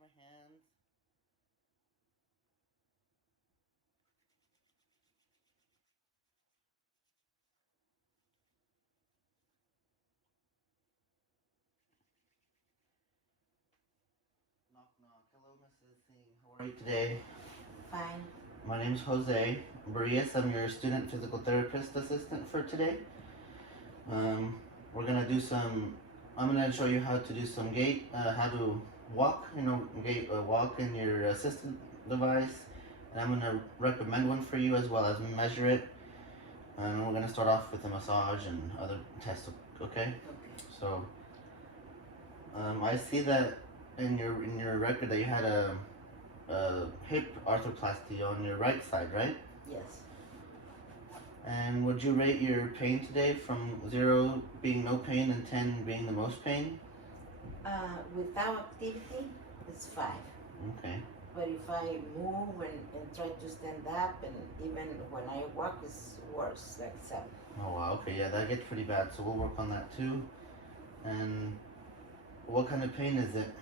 my hands. Knock, knock. Hello, Mrs. Singh. How are you today? Fine. My name is Jose Barrias. I'm your student physical therapist assistant for today. Um, we're gonna do some. I'm gonna show you how to do some gait, how to walk. Gait walk in your assistant device, and I'm gonna recommend one for you as well as measure it. And we're gonna start off with a massage and other tests. Okay. Okay. So, I see that in your record that you had a hip arthroplasty on your right side, right? Yes. And would you rate your pain today from 0 being no pain and 10 being the most pain? Without activity, it's 5. Okay. But if I move and try to stand up, and even when I walk, it's worse, like 7. Oh wow. Okay. Yeah, that gets pretty bad. So we'll work on that too. And what kind of pain is it?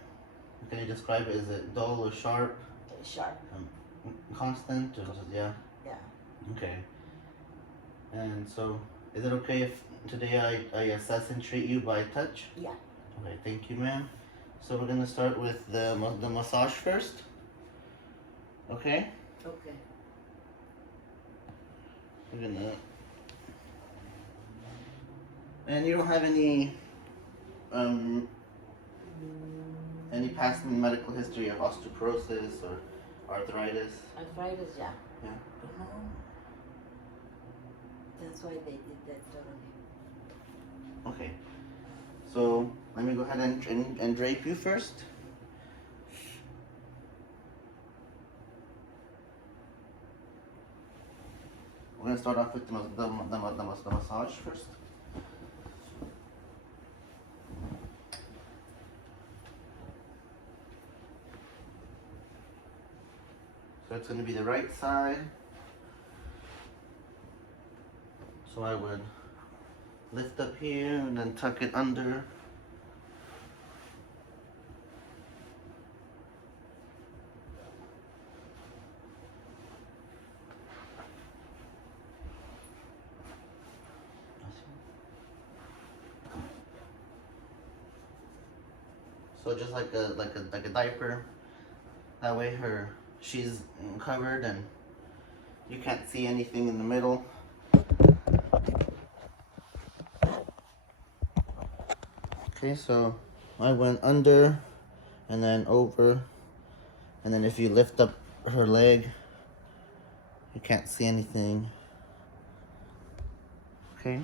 Can you describe it? Is it dull or sharp? Sharp. Constant or just, yeah? Yeah. Okay. And so, is it okay if today I assess and treat you by touch? Yeah. Okay, thank you, ma'am. So we're gonna start with the massage first. Okay? Okay. We're gonna. And you don't have um any past medical history of osteoporosis or arthritis? Arthritis, yeah. Yeah. That's why they did that totally. Okay. So let me go ahead and drape you first. We're gonna start off with the massage first. So it's gonna be the right side. So I would lift up here and then tuck it under. So just like a diaper. That way she's covered and you can't see anything in the middle. Okay, so I went under and then over, and then if you lift up her leg, you can't see anything. Okay.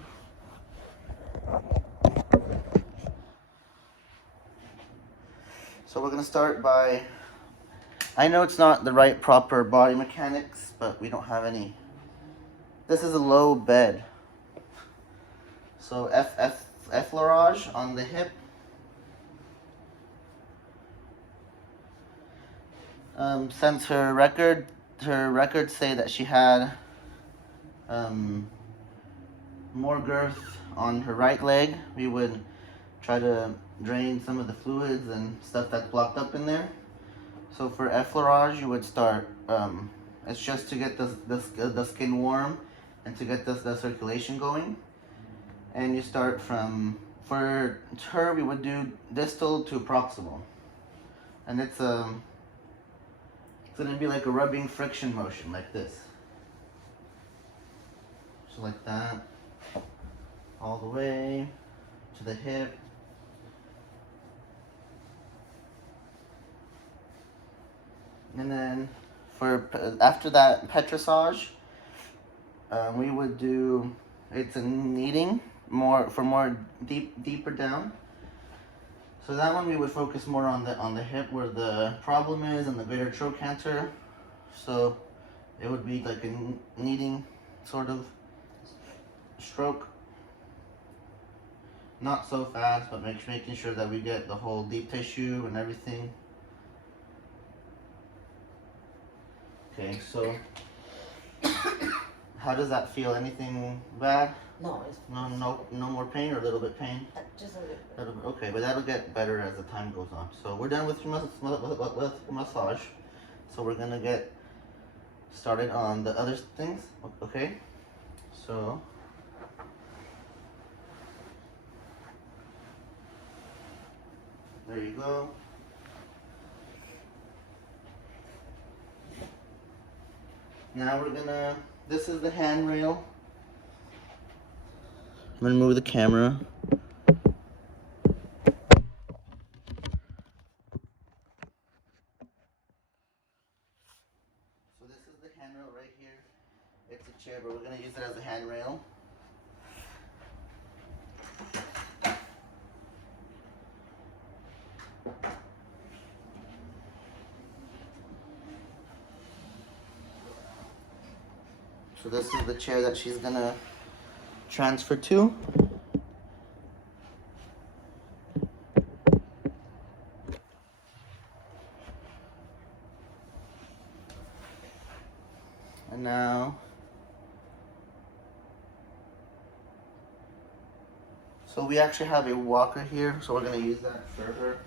So we're gonna start by, I know it's not the right proper body mechanics, but we don't have any. This is a low bed. So effleurage on the hip. Since her records say that she had more girth on her right leg, we would try to drain some of the fluids and stuff that's blocked up in there. So for effleurage, you would start. It's just to get the skin warm and to get the circulation going. And you start from, for her, we would do distal to proximal, and it's gonna be like a rubbing friction motion like this. So like that, all the way to the hip. And then after that petrissage, we would do, it's a kneading more deeper down. So that one we would focus more on the hip where the problem is and the greater trochanter. So it would be like a kneading sort of stroke. Not so fast, but making sure that we get the whole deep tissue and everything. Okay, so How does that feel? Anything bad? No, it's No more pain or a little bit pain? just a little bit. That'll be, okay, but that'll get better as the time goes on. So we're done with your massage. So we're gonna get started on the other things. Okay. So there you go. Now we're gonna. This is the handrail. I'm gonna move the camera. So this is the handrail right here. It's a chair, but we're gonna use it as a handrail. So this is the chair that she's gonna transfer to. And now, so we actually have a walker here, so we're gonna use that for her.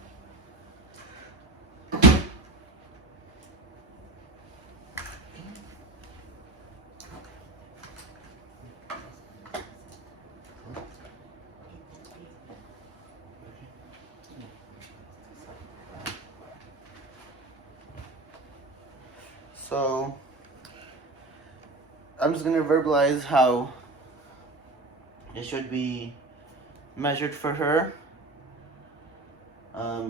So I'm just gonna verbalize how it should be measured for her.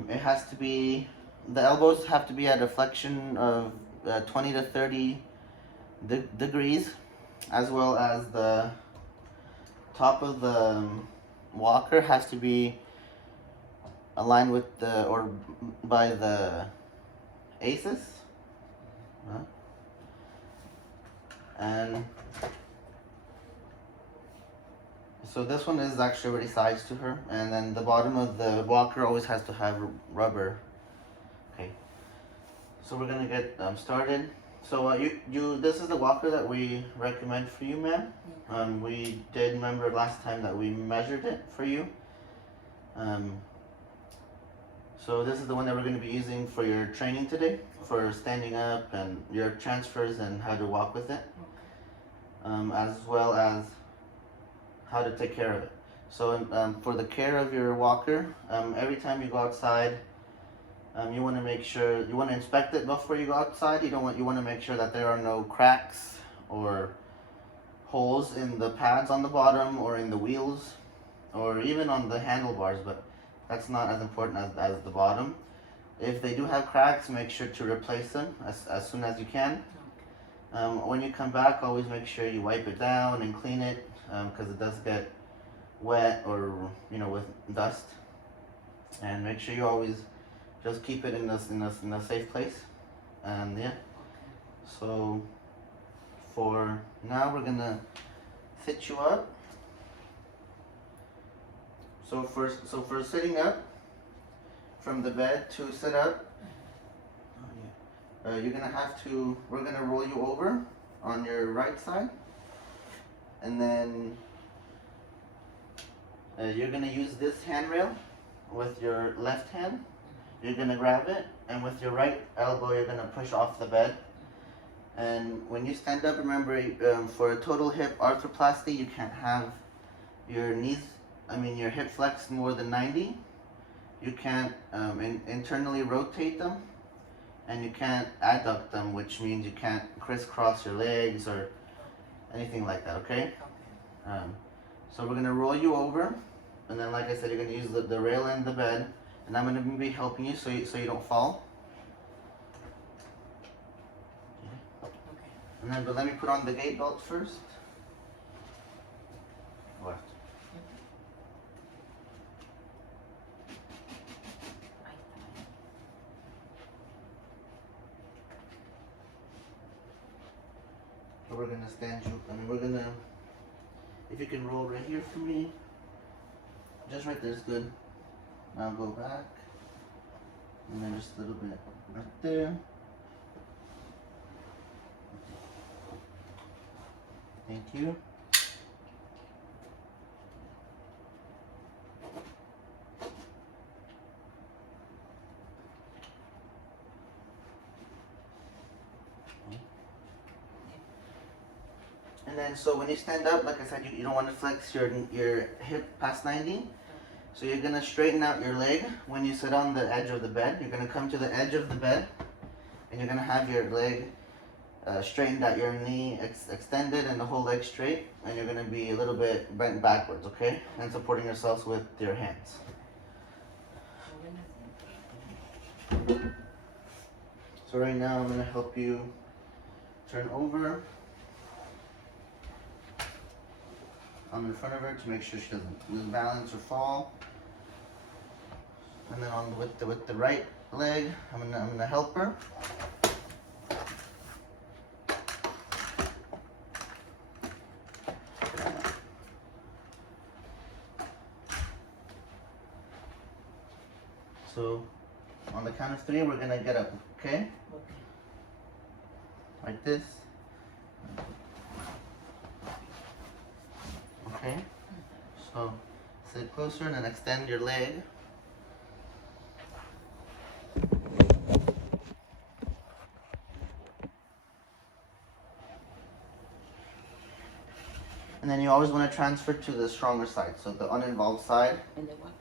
It has to be, the elbows have to be at a flexion of 20 to 30 degrees, as well as the top of the walker has to be aligned with the, or by the aces. And so this one is actually already sized to her, and then the bottom of the walker always has to have rubber. Okay, so we're gonna get started. So this is the walker that we recommend for you, ma'am. We did remember last time that we measured it for you. So this is the one that we're going to be using for your training today, for standing up and your transfers and how to walk with it, as well as how to take care of it. So for the care of your walker, every time you go outside, you want to make sure, you want to inspect it before you go outside. You want to make sure that there are no cracks or holes in the pads on the bottom or in the wheels or even on the handlebars, but that's not as important as the bottom. If they do have cracks, make sure to replace them as soon as you can. When you come back, always make sure you wipe it down and clean it, because it does get wet or with dust. And make sure you always just keep it in a safe place. And yeah, so for now we're gonna sit you up. So for sitting up from the bed to sit up, you're gonna have to. We're gonna roll you over on your right side, and then you're gonna use this handrail with your left hand. You're gonna grab it, and with your right elbow, you're gonna push off the bed. And when you stand up, remember, for a total hip arthroplasty, you can't have your your hip flex more than 90. You can't internally rotate them, and you can't adduct them, which means you can't crisscross your legs or anything like that, okay? So we're gonna roll you over, and then like I said, you're gonna use the rail and the bed, and I'm gonna be helping you so you don't fall. And then, but let me put on the gait belt first. Left. So we're gonna stand you, we're gonna, if you can roll right here for me, just right there is good. Now go back, and then just a little bit right there. Thank you. And then, so when you stand up, like I said, you don't want to flex your hip past 90. So you're gonna straighten out your leg when you sit on the edge of the bed. You're gonna come to the edge of the bed, and you're gonna have your leg straightened out, your knee extended, and the whole leg straight. And you're gonna be a little bit bent backwards, okay? And supporting yourselves with your hands. So right now, I'm gonna help you turn over on the front of her to make sure she doesn't lose balance or fall. And then with the right leg, I'm gonna help her. So on the count of 3, we're gonna get up, okay? Okay. Like this. Okay? So sit closer and then extend your leg. And then you always want to transfer to the stronger side, so the uninvolved side. And the walker?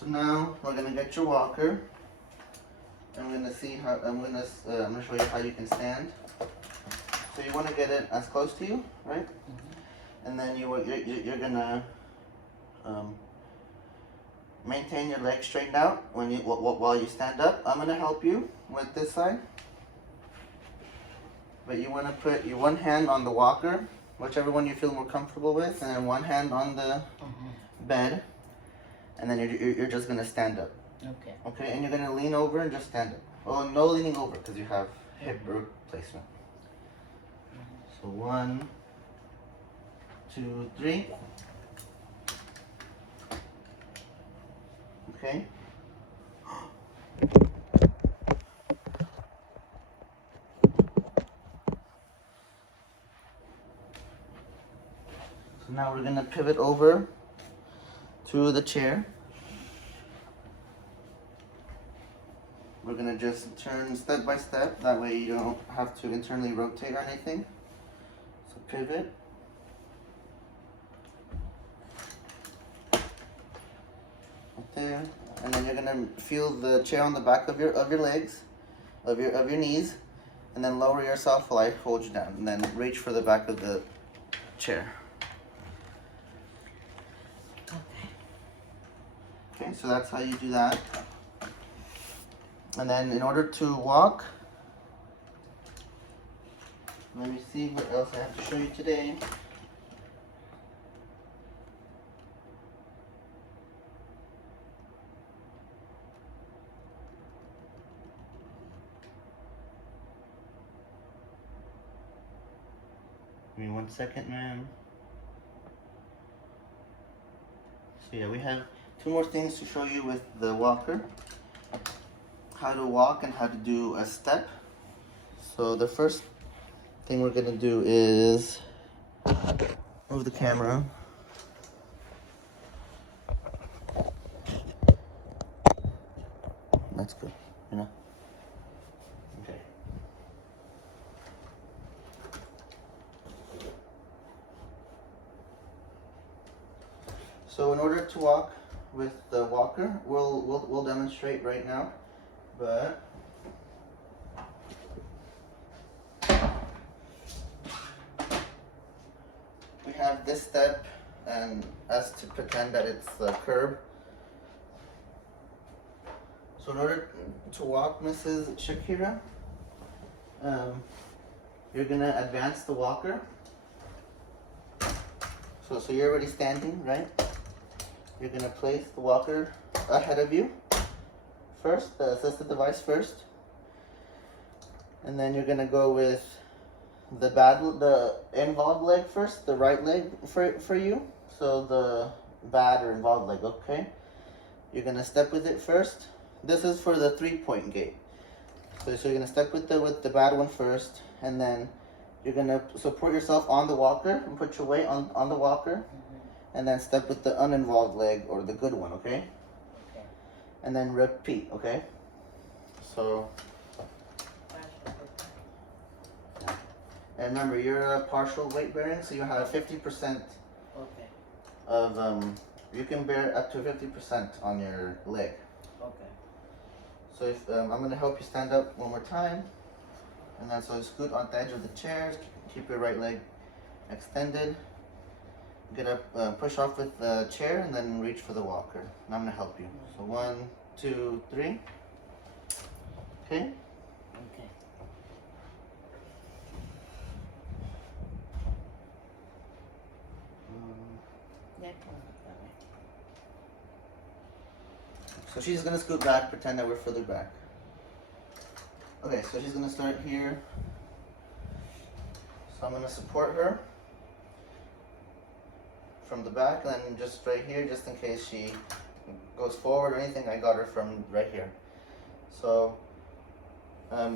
So now we're gonna get your walker. I'm gonna show you how you can stand. So you want to get it as close to you, right? Mm-hmm. And then you're gonna maintain your legs straightened out while you stand up. I'm gonna help you with this side, but you want to put your one hand on the walker, whichever one you feel more comfortable with, and then one hand on the bed, and then you're just gonna stand up. Okay. Okay, and you're gonna lean over and just stand up. Oh, no leaning over because you have hip replacement. So 1, 2, 3. Okay. So now we're gonna pivot over to the chair. We're gonna just turn step by step. That way you don't have to internally rotate or anything. So pivot. Right there. And then you're gonna feel the chair on the back of your legs, of your knees, and then lower yourself while I hold you down. And then reach for the back of the chair. Okay, so that's how you do that. And then in order to walk, let me see what else I have to show you today. Give me 1 second, ma'am. So yeah, we have 2 more things to show you with the walker. How to walk and how to do a step. So the first thing we're gonna do is move the camera. That's good, you know? Okay. So in order to walk with the walker, we'll demonstrate right now. But we have this step and us to pretend that it's the curb. So in order to walk, Mrs. Shakira, you're gonna advance the walker. So you're already standing, right? You're gonna place the walker ahead of you. First, the assistive device first, and then you're gonna go with the involved leg first, the right leg for you. So the bad or involved leg, okay? You're gonna step with it first. This is for the 3-point gait. So you're gonna step with the bad one first, and then you're gonna support yourself on the walker and put your weight on the walker, and then step with the uninvolved leg or the good one, okay? Okay. And then repeat, okay? So, and remember, you're a partial weight bearing, so you have 50% Okay. of you can bear up to 50% on your leg. Okay. So if I'm gonna help you stand up one more time, and then so scoot on the edge of the chair, keep your right leg extended. Get up, push off with the chair, and then reach for the walker. And I'm gonna help you. So 1, 2, 3. Okay. Okay. Yeah, come on, that way. So she's gonna scoot back, pretend that we're further back. Okay, so she's gonna start here. So I'm gonna support her from the back, and then just right here, just in case she goes forward or anything, I got her from right here. So,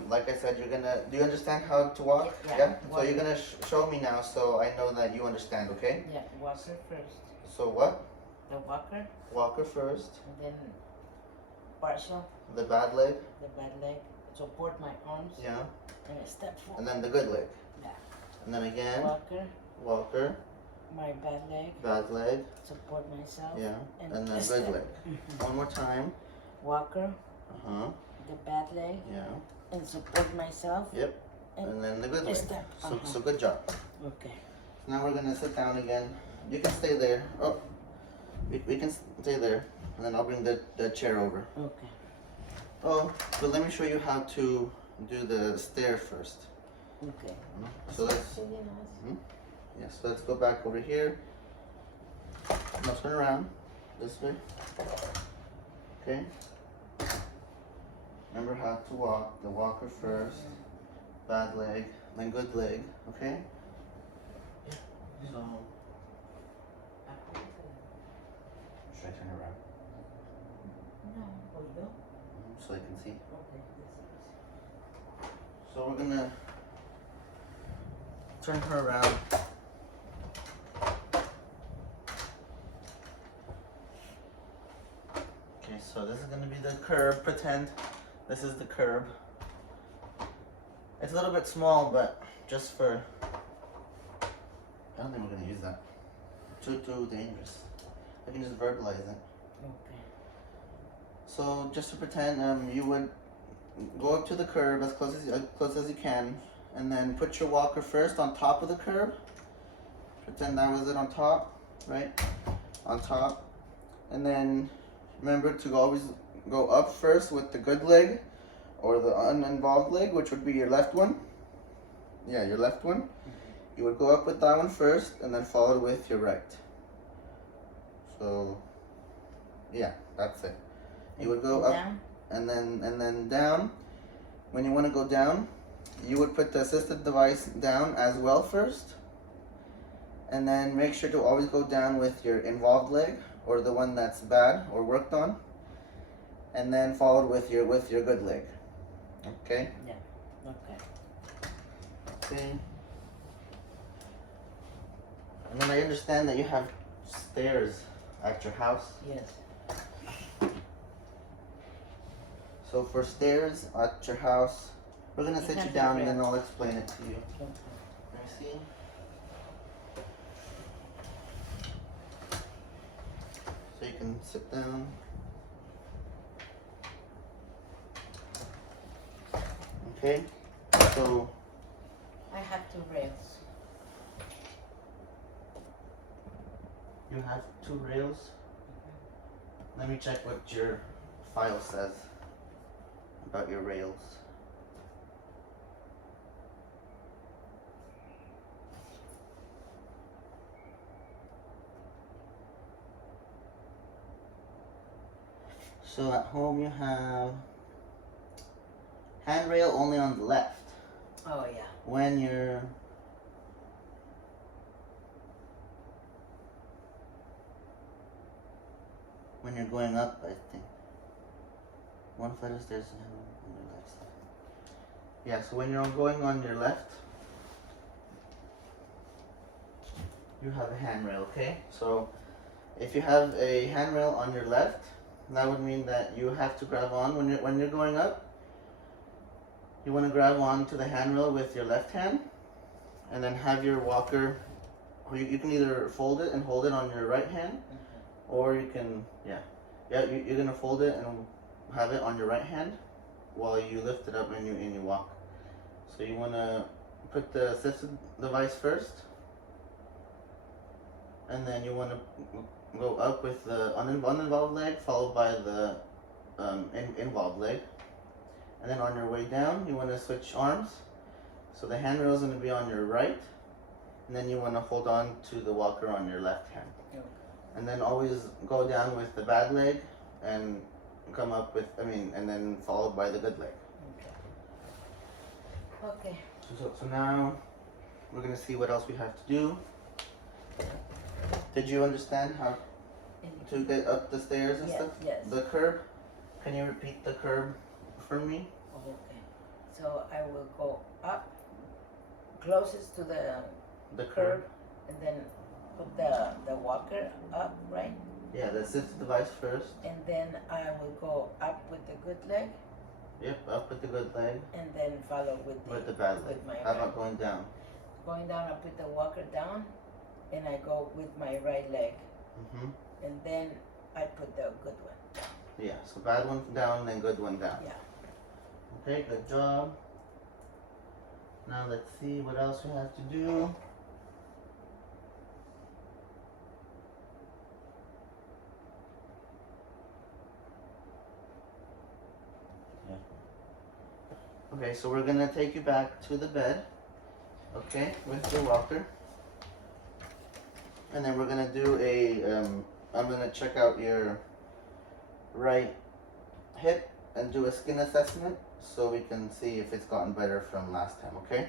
like I said, you're gonna, do you understand how to walk? Yeah. So you're gonna show me now, so I know that you understand, okay? Yeah, walker first. So what? The walker, Walker first, and then partial, the bad leg, the bad leg, support my arms, yeah, and I step forward. and then the good leg. Yeah. And then again, Walker, walker, my bad leg, bad leg, support myself, yeah, and then I good step. leg. One more time. Walker, Uh-huh, the bad leg, yeah, and support myself. yep, and then the good I leg. step. So good job. Okay. Now we're gonna sit down again. You can stay there. Oh, we can stay there, and then I'll bring the chair over. Okay. Oh, but let me show you how to do the stair first. Okay. So let's, yes, so let's go back over here. Now turn around this way. Okay. Remember how to walk. The walker first, bad leg, then good leg. Okay. So should I turn around No, so I can see? okay. So we're gonna turn her around. Okay, so this is gonna be the curb. Pretend this is the curb. It's a little bit small, but just for, I don't think we're gonna use that. Too dangerous. I can just verbalize it. Okay. So just to pretend, you would go up to the curb as close as you can, and then put your walker first on top of the curb. Pretend that was it on top, right? On top, and then remember to always go up first with the good leg, or the uninvolved leg, which would be your left one. Yeah, your left one. You would go up with that one first, and then follow with your right. So, yeah, that's it. You would go up Down? and then down. When you want to go down, you would put the assisted device down as well first, and then make sure to always go down with your involved leg, or the one that's bad or worked on, and then followed with your good leg. Okay. Yeah. Okay. Okay. And then I understand that you have stairs at your house. Yes. So for stairs at your house, we're gonna You sit you have down to and then I'll explain it to you. Okay. Let me see. So you can sit down. Okay. So I have 2 rails. you have 2 rails. Let me check what your file says about your rails. So at home you have handrail only on the left. Oh yeah. When you're going up, I think. One flight of stairs on the left side. Yeah, so when you're going on your left, you have a handrail, okay? So if you have a handrail on your left, that would mean that you have to grab on when you're going up. You want to grab on to the handrail with your left hand, and then have your walker, or you can either fold it and hold it on your right hand, or you can, you're gonna fold it and have it on your right hand while you lift it up and you walk. So you want to put the assisted device first, and then you want to go up with the uninvolved leg followed by the involved leg, and then on your way down you want to switch arms. So the handrail is going to be on your right, and then you want to hold on to the walker on your left hand. Okay. And then always go down with the bad leg and come up with, and then followed by the good leg. Okay. So now we're going to see what else we have to do. Did you understand how to get up the stairs and Yes, stuff? yes. The curb? Can you repeat the curb for me? Okay. So I will go up closest to the The curb and then put the walker up, right? Yeah, the assistive device first. And then I will go up with the good leg Yep, up with the good leg. and then follow with With the bad leg. with my How about going down? going down. I put the walker down and I go with my right leg Mm-hmm. and then I put the good one. Yeah, so bad one down, then good one down. Yeah. Okay, good job. Now let's see what else we have to do. Okay, so we're gonna take you back to the bed, okay, with your walker. And then we're gonna do I'm gonna check out your right hip and do a skin assessment so we can see if it's gotten better from last time, okay? Okay.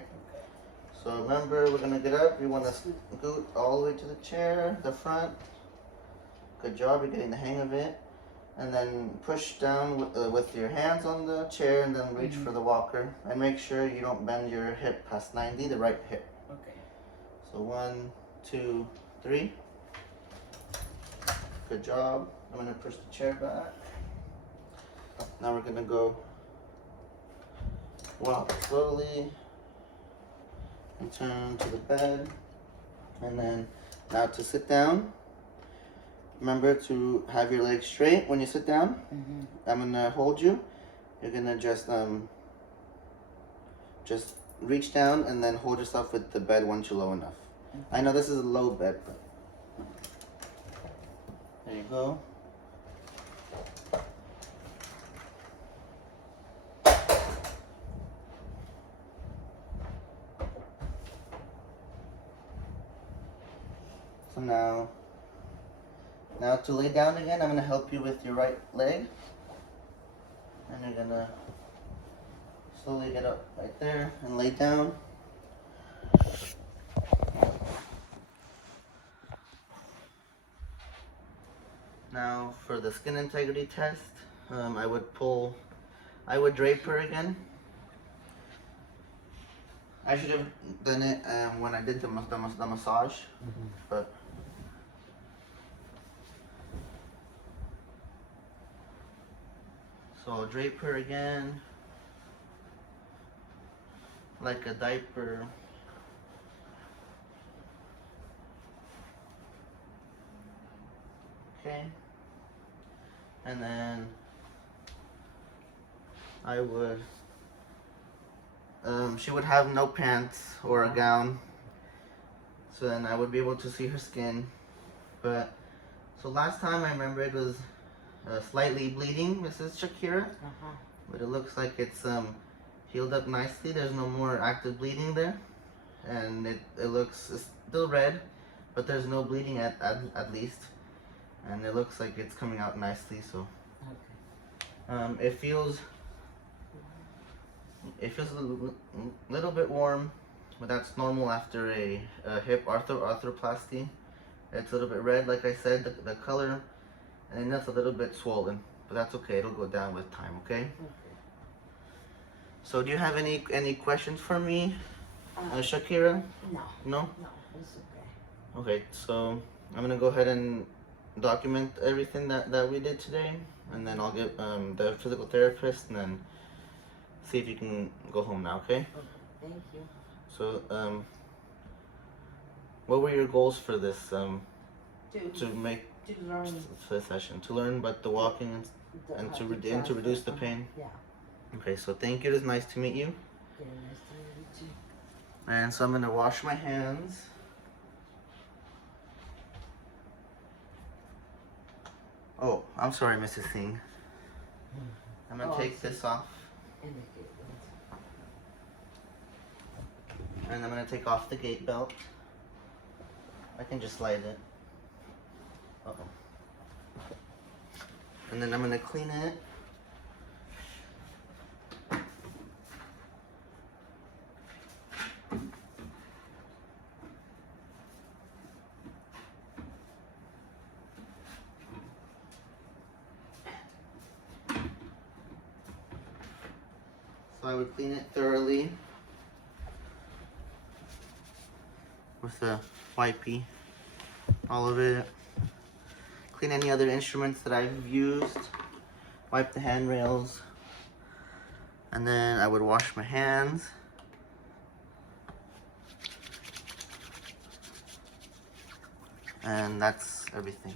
So remember, we're gonna get up, you wanna scoot all the way to the chair, the front. Good job, you're getting the hang of it. And then push down with your hands on the chair and then reach for the walker. And make sure you don't bend your hip past 90, the right hip. Okay. So 1, 2, 3. Good job. I'm gonna push the chair back. Now we're gonna go walk slowly and turn to the bed. And then now to sit down. Remember to have your legs straight when you sit down. Mm-hmm. I'm gonna hold you. You're gonna just reach down and then hold yourself with the bed once you're low enough. I know this is a low bed, but there you go. So now to lay down again, I'm gonna help you with your right leg. And you're gonna slowly get up right there and lay down. Now for the skin integrity test, I would drape her again. I should have done it when I did the massage, but so I'll drape her again like a diaper. Okay, and then I would she would have no pants or a gown, so then I would be able to see her skin. But so last time I remember it was slightly bleeding, Mrs. Shakira, but it looks like it's healed up nicely. There's no more active bleeding there, and it looks it's still red, but there's no bleeding at least, and it looks like it's coming out nicely. So it feels a little bit warm, but that's normal after a hip arthroplasty. It's a little bit red, like I said, the color, and then that's a little bit swollen, but that's okay. It'll go down with time, okay? So do you have any questions for me, Shakira? No, No? no, it's okay. Okay, so I'm gonna go ahead and document everything that we did today, and then I'll get the physical therapist, and then see if you can go home now. Okay? Okay, thank you. So what were your goals for this to make To learn for the session? To learn about the walking and to reduce the pain. Yeah. Okay, so thank you. It was nice to meet you. Okay, nice to meet you too. And so I'm gonna wash my hands. Oh, I'm sorry, Mrs. Singh. I'm gonna take this off, and I'm gonna take off the gate belt. I can just slide it. Uh-oh. And then I'm gonna clean it. So I would clean it thoroughly with a wipey, all of it. Clean any other instruments that I've used. Wipe the handrails. And then I would wash my hands. And that's everything.